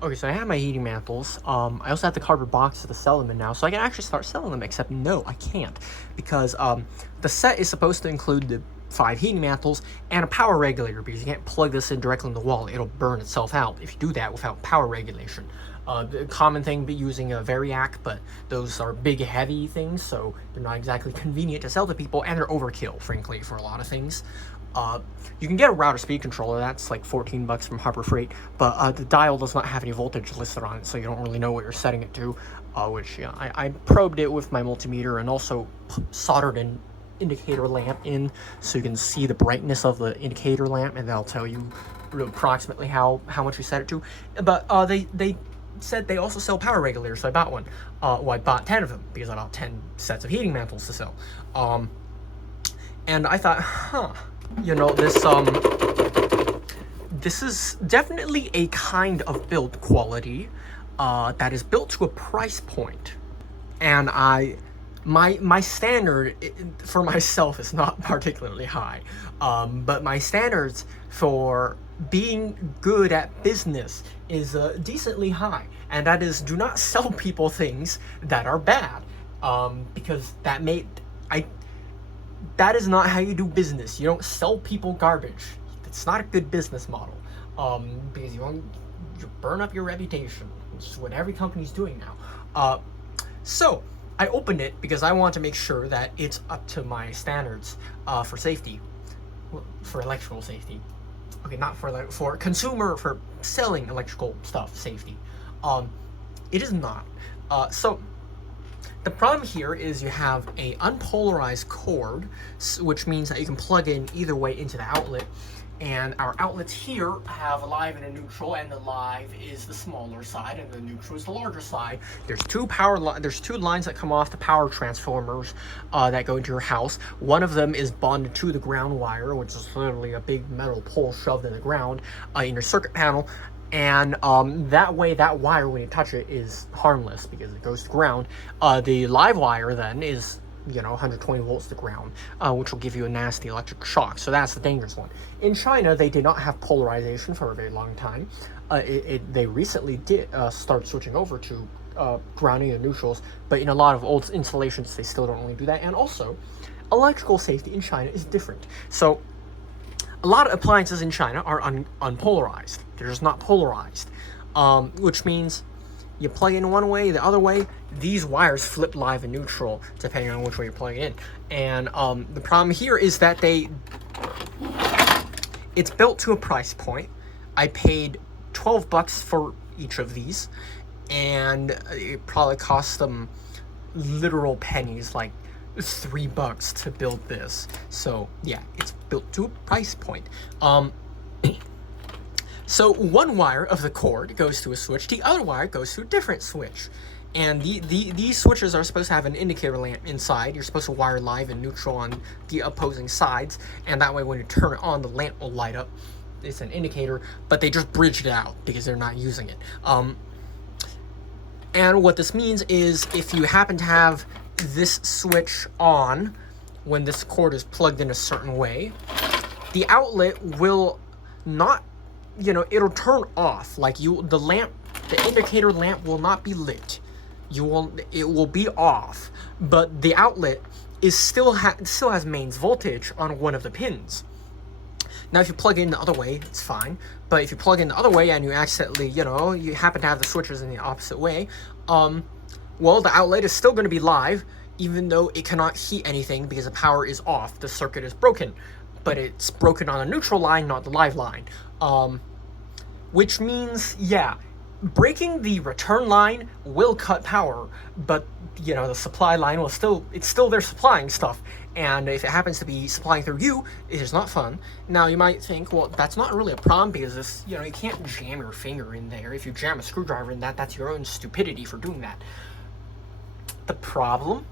Okay, so I have my heating mantles. I also have the cardboard boxes to sell them in now, so I can actually start selling them. Except no, I can't, because the set is supposed to include the 5 heating mantles and a power regulator, because you can't plug this in directly in the wall; it'll burn itself out if you do that without power regulation. The common thing be using a variac, but those are big, heavy things, so they're not exactly convenient to sell to people, and they're overkill, frankly, for a lot of things. You can get a router speed controller, that's like 14 bucks from Harbor Freight, but the dial does not have any voltage listed on it, so you don't really know what you're setting it to, which, yeah, I probed it with my multimeter and also soldered an indicator lamp in so you can see the brightness of the indicator lamp, and that'll tell you approximately how much you set it to. But they said they also sell power regulators, so I bought one. Well, I bought 10 of them because I bought 10 sets of heating mantles to sell. And I thought, this is definitely a kind of build quality that is built to a price point, and my standard for myself is not particularly high, but my standards for being good at business is decently high, and that is, do not sell people things that are bad, because that is not how you do business. You don't sell people garbage. It's not a good business model, because you burn up your reputation, which is what every company's doing now. So I opened it because I want to make sure that it's up to my standards for safety, for electrical safety. Okay, not for consumer, for selling electrical stuff safety. It is not. So the problem here is you have a unpolarized cord, which means that you can plug in either way into the outlet. And our outlets here have a live and a neutral, and the live is the smaller side and the neutral is the larger side. There's two lines that come off the power transformers that go into your house. One of them is bonded to the ground wire, which is literally a big metal pole shoved in the ground in your circuit panel. And that way, that wire, when you touch it, is harmless because it goes to ground. The live wire then is 120 volts to ground, which will give you a nasty electric shock. So that's the dangerous one. In China, they did not have polarization for a very long time. They recently did start switching over to grounding and neutrals, but in a lot of old installations, they still don't really do that. And also, electrical safety in China is different. So a lot of appliances in China are unpolarized. They're just not polarized, which means you plug in one way, the other way, these wires flip live and neutral depending on which way you plug it in. And the problem here is that it's built to a price point. I paid 12 bucks for each of these, and it probably cost them literal pennies, like $3 to build this. So yeah, it's built to a price point. So one wire of the cord goes to a switch, the other wire goes to a different switch. And these switches are supposed to have an indicator lamp inside. You're supposed to wire live and neutral on the opposing sides, and that way when you turn it on, the lamp will light up. It's an indicator, but they just bridged it out because they're not using it. And what this means is if you happen to have this switch on when this cord is plugged in a certain way, the outlet will not, it'll turn off. Like the indicator lamp will not be lit. It will be off, but the outlet still has mains voltage on one of the pins. Now, if you plug in the other way, it's fine. But if you plug in the other way and you accidentally, you happen to have the switches in the opposite way, well, the outlet is still going to be live, even though it cannot heat anything because the power is off. The circuit is broken, but it's broken on a neutral line, not the live line. Which means, yeah, breaking the return line will cut power, but the supply line will it's still there supplying stuff. And if it happens to be supplying through you, it is not fun. Now, you might think, well, that's not really a problem because this, you can't jam your finger in there. If you jam a screwdriver in that's your own stupidity for doing that. The problem?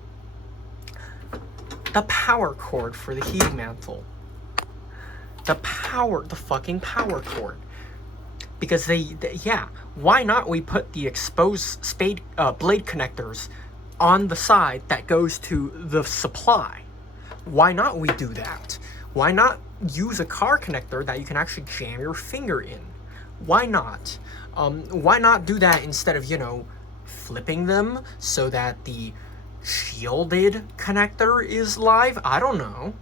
The power cord for the heating mantle. The fucking power cord. Because why not we put the exposed blade connectors on the side that goes to the supply? Why not we do that? Why not use a car connector that you can actually jam your finger in? Why not? Why not do that instead of, flipping them so that the shielded connector is live? I don't know.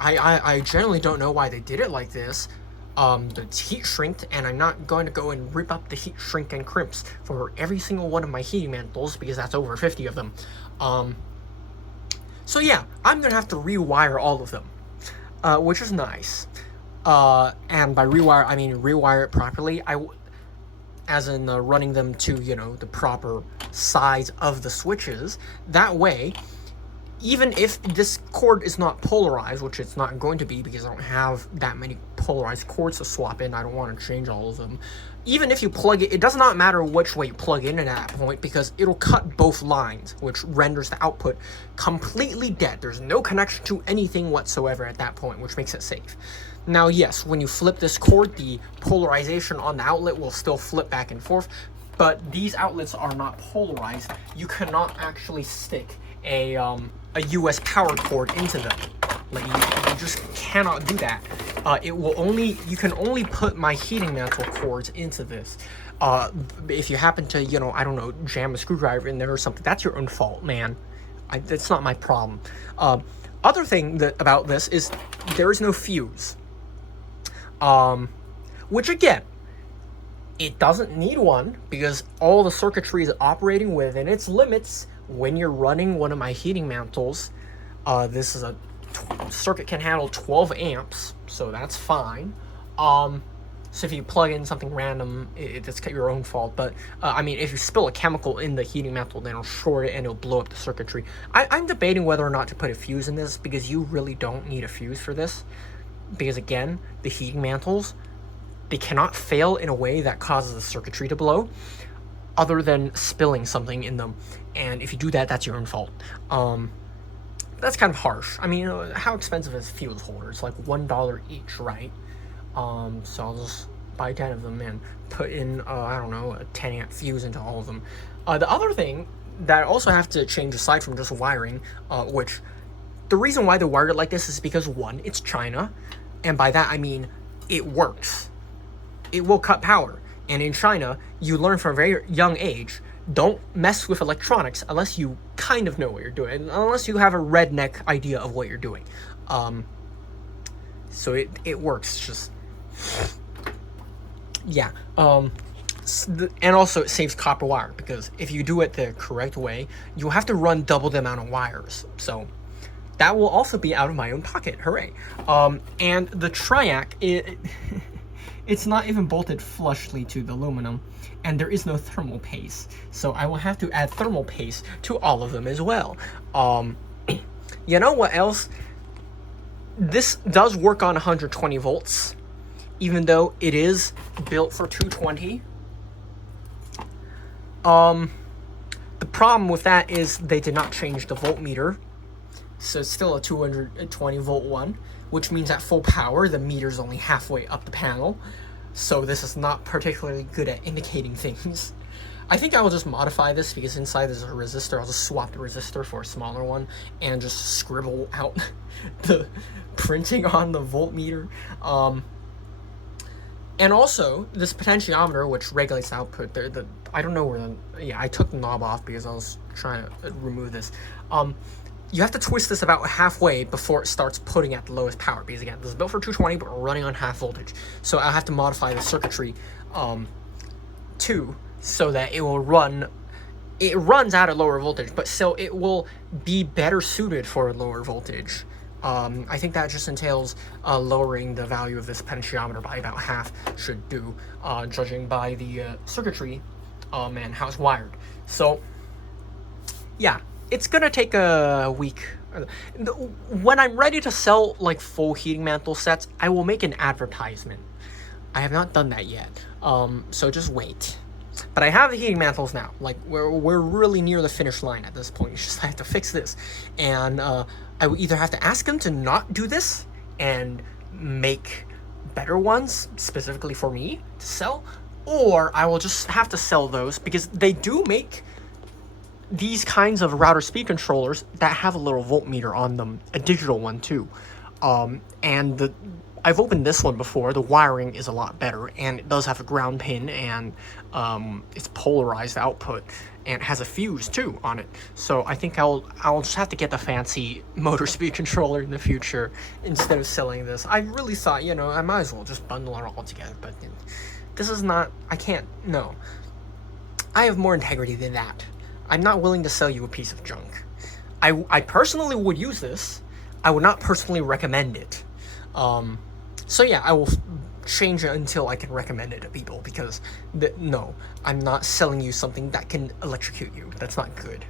I generally don't know why they did it like this. It's heat shrinked, and I'm not going to go and rip up the heat shrink and crimps for every single one of my heating mantles, because that's over 50 of them. So yeah, I'm gonna have to rewire all of them, which is nice. And by rewire, I mean rewire it properly. As in running them to, the proper size of the switches. That way, even if this cord is not polarized, which it's not going to be because I don't have that many polarized cords to swap in, I don't want to change all of them. Even if you plug it, it does not matter which way you plug in at that point, because it'll cut both lines, which renders the output completely dead. There's no connection to anything whatsoever at that point, which makes it safe. Now, yes, when you flip this cord, the polarization on the outlet will still flip back and forth, but these outlets are not polarized. You cannot actually stick a US power cord into them. Like, you just cannot do that. You can only put my heating mantle cords into this. If you happen to, I don't know, jam a screwdriver in there or something, that's your own fault, man. That's not my problem. Other thing about this is there is no fuse. Which again, it doesn't need one because all the circuitry is operating within its limits when you're running one of my heating mantles. This is a circuit can handle 12 amps, so that's fine. So if you plug in something random, it's your own fault. But I mean, if you spill a chemical in the heating mantle, then it'll short it and it'll blow up the circuitry. I'm debating whether or not to put a fuse in this, because you really don't need a fuse for this. Because again, the heating mantles, they cannot fail in a way that causes the circuitry to blow, other than spilling something in them. And if you do that, that's your own fault. That's kind of harsh. I mean, how expensive is a fuse holder? It's like $1 each, right? So I'll just buy 10 of them and put in, I don't know, a 10 amp fuse into all of them. The other thing that I also have to change, aside from just wiring, which the reason why they wired it like this is because, one, it's China, and by that I mean it works. It will cut power. And in China, you learn from a very young age, don't mess with electronics unless you kind of know what you're doing, unless you have a redneck idea of what you're doing. So it works, just, yeah. And also it saves copper wire, because if you do it the correct way, you'll have to run double the amount of wires. So that will also be out of my own pocket, hooray. And the triac, it's not even bolted flushly to the aluminum, and there is no thermal paste. So I will have to add thermal paste to all of them as well. You know what else? This does work on 120 volts, even though it is built for 220. The problem with that is they did not change the voltmeter. So it's still a 220 volt one, which means at full power, the meter's only halfway up the panel. So this is not particularly good at indicating things. I think I will just modify this, because inside there's a resistor. I'll just swap the resistor for a smaller one and just scribble out the printing on the voltmeter. And also, this potentiometer, which regulates the output, I don't know where I took the knob off because I was trying to remove this. You have to twist this about halfway before it starts putting at the lowest power, because again, this is built for 220, but we're running on half voltage. So I'll have to modify the circuitry too, so that it will run, it runs at a lower voltage, but still it will be better suited for a lower voltage. I think that just entails lowering the value of this potentiometer by about half, should do, judging by the circuitry and how it's wired. So yeah, it's gonna take a week. When I'm ready to sell like full heating mantle sets, I will make an advertisement. I have not done that yet, so just wait. But I have the heating mantles now. Like, we're really near the finish line at this point. It's just I have to fix this, and I will either have to ask them to not do this and make better ones specifically for me to sell, or I will just have to sell those, because they do make these kinds of router speed controllers that have a little voltmeter on them, a digital one too, and I've opened this one before. The wiring is a lot better, and it does have a ground pin, and it's polarized output, and it has a fuse too on it. So I think I'll just have to get the fancy motor speed controller in the future instead of selling this. I really thought, you know, I might as well just bundle it all together, but this is not. I can't. No. I have more integrity than that. I'm not willing to sell you a piece of junk. I personally would use this. I would not personally recommend it. So yeah, I will change it until I can recommend it to people, because no, I'm not selling you something that can electrocute you. That's not good.